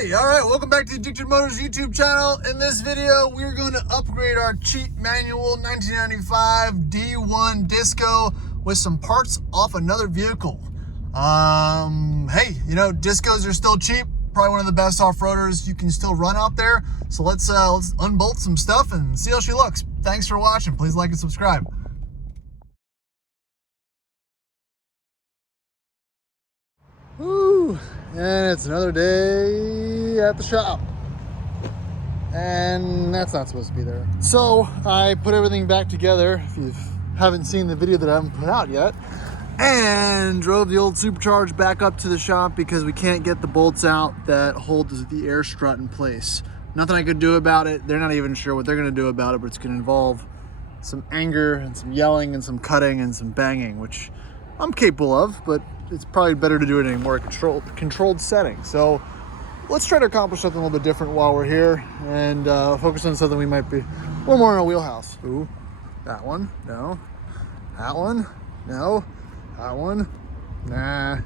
buddy. All right, welcome back to the Addicted Motors YouTube channel. In this video, we're going to upgrade our cheap manual 1995 D1 Disco with some parts off another vehicle. Hey, you know, Discos are still cheap. Probably one of the best off-roaders you can still run out there. So let's unbolt some stuff and see how she looks. Thanks for watching. Please like and subscribe. Woo! And it's another day at the shop. And that's not supposed to be there. So I put everything back together, if you haven't seen the video that I haven't put out yet, and drove the old supercharged back up to the shop because we can't get the bolts out that hold the air strut in place. Nothing I could do about it. They're not even sure what they're gonna do about it, but it's gonna involve some anger and some yelling and some cutting and some banging, which I'm capable of, but it's probably better to do it in a more controlled setting. So let's try to accomplish something a little bit different while we're here and focus on something we might be a little more in our wheelhouse. Ooh, that one, no. That one, no. That one, nah.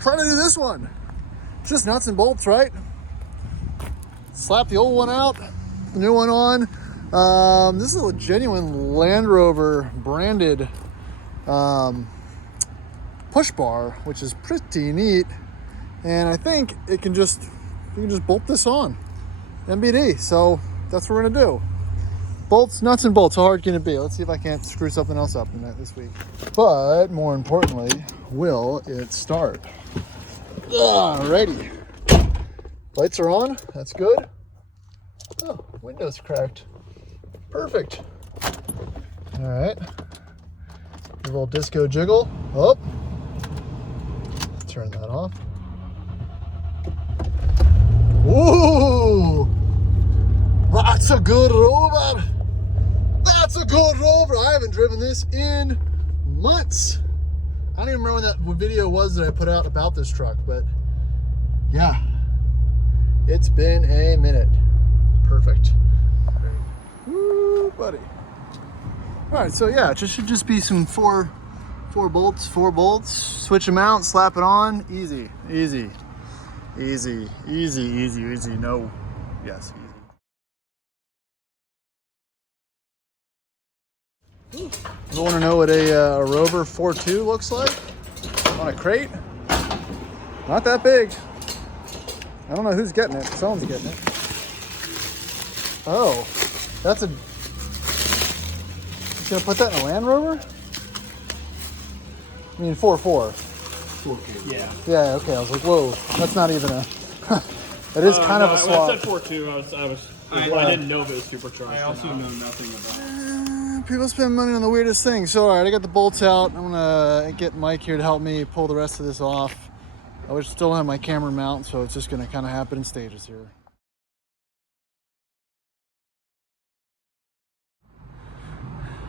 Try to do this one. It's just nuts and bolts, right? Slap the old one out, the new one on. This is a genuine Land Rover branded push bar, which is pretty neat. And I think you can just bolt this on. MBD. So that's what we're gonna do. Bolts, nuts and bolts. How hard can it be? Let's see if I can't screw something else up in that this week. But more importantly, will it start? Alrighty. Lights are on. That's good. Oh, window's cracked. Perfect. All right. A little disco jiggle. Oh. Turn that off. Ooh. That's a good Rover. That's a good Rover. I haven't driven this in months. I don't even remember what video was that I put out about this truck, but yeah, it's been a minute. Perfect. Woo, buddy. All right, so yeah, it should just be some four bolts, switch them out, slap it on, easy. No, yes, easy. You want to know what a Rover 4.2 looks like on a crate? Not that big. I don't know who's getting it. Someone's getting it. Oh, that's a... You gonna put that in a Land Rover? I mean 4.4. 4.2. Yeah. Yeah. Okay. I was like, whoa, that's not even a... It is kind of a swap. When I said 4.2, I didn't know if it was supercharged. I also know nothing about it. People spend money on the weirdest things. So, all right, I got the bolts out. I'm gonna get Mike here to help me pull the rest of this off. I still have my camera mount, so it's just gonna kind of happen in stages here.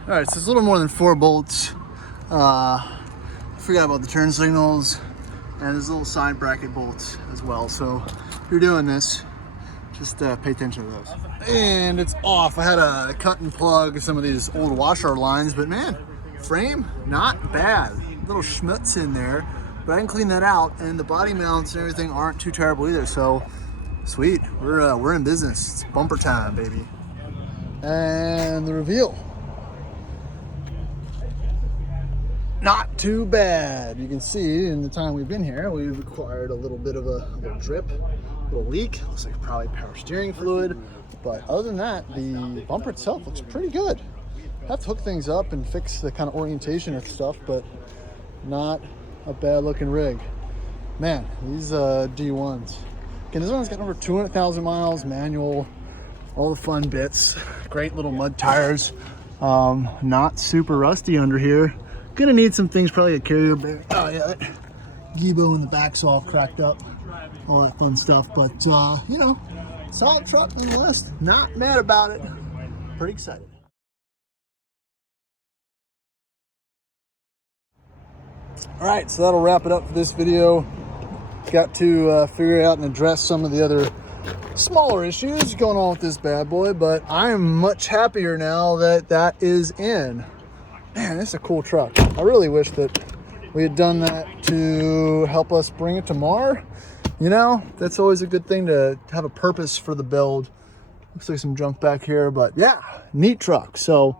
All right, so it's a little more than 4 bolts. Forgot about the turn signals, and there's little side bracket bolts as well. So if you're doing this, just pay attention to those. And it's off. I had to cut and plug some of these old washer lines, but man, frame, not bad. Little schmutz in there, but I can clean that out, and the body mounts and everything aren't too terrible either. So sweet, we're in business. It's bumper time, baby. And the reveal. Not too bad. You can see in the time we've been here, we've acquired a little bit of a little drip, a little leak. Looks like probably power steering fluid. But other than that, the bumper itself looks pretty good. I have to hook things up and fix the kind of orientation of stuff, but not a bad looking rig. Man, these D1s. Again, this one's got over 200,000 miles, manual, all the fun bits. Great little mud tires. Not super rusty under here. Gonna need some things, probably a carrier bear. Oh yeah, that Gibo in the back's all cracked up. All that fun stuff, but you know, solid truck nonetheless. Not mad about it. Pretty excited. All right, so that'll wrap it up for this video. Got to figure out and address some of the other smaller issues going on with this bad boy, but I'm much happier now that that is in. Man, this is a cool truck. I really wish that we had done that to help us bring it to Mar you know, that's always a good thing to have a purpose for the build. Looks like some junk back here, but yeah, neat truck. So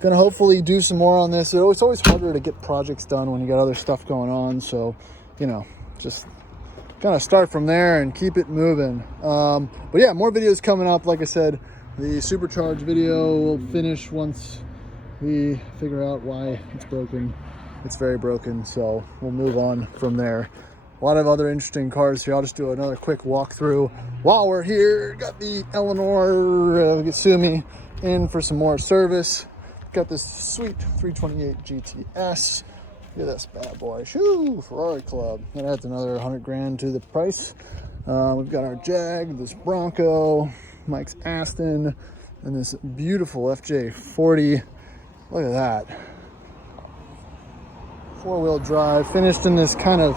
gonna hopefully do some more on this. It's always harder to get projects done when you got other stuff going on. So, you know, just gonna start from there and keep it moving. But yeah, more videos coming up. Like I said, the supercharged video will finish once we figure out why it's broken. It's very broken, so we'll move on from there. A lot of other interesting cars here. I'll just do another quick walkthrough while we're here. Got the Eleanor Gatsumi in for some more service. Got this sweet 328 GTS. Look at this bad boy. Shoo, Ferrari Club. That adds another 100 grand to the price. We've got our Jag, this Bronco, Mike's Aston, and this beautiful FJ40. Look at that. 4-wheel drive, finished in this kind of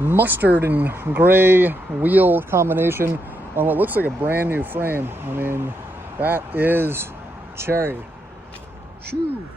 mustard and gray wheel combination on what looks like a brand new frame. I mean, that is cherry. Shoo.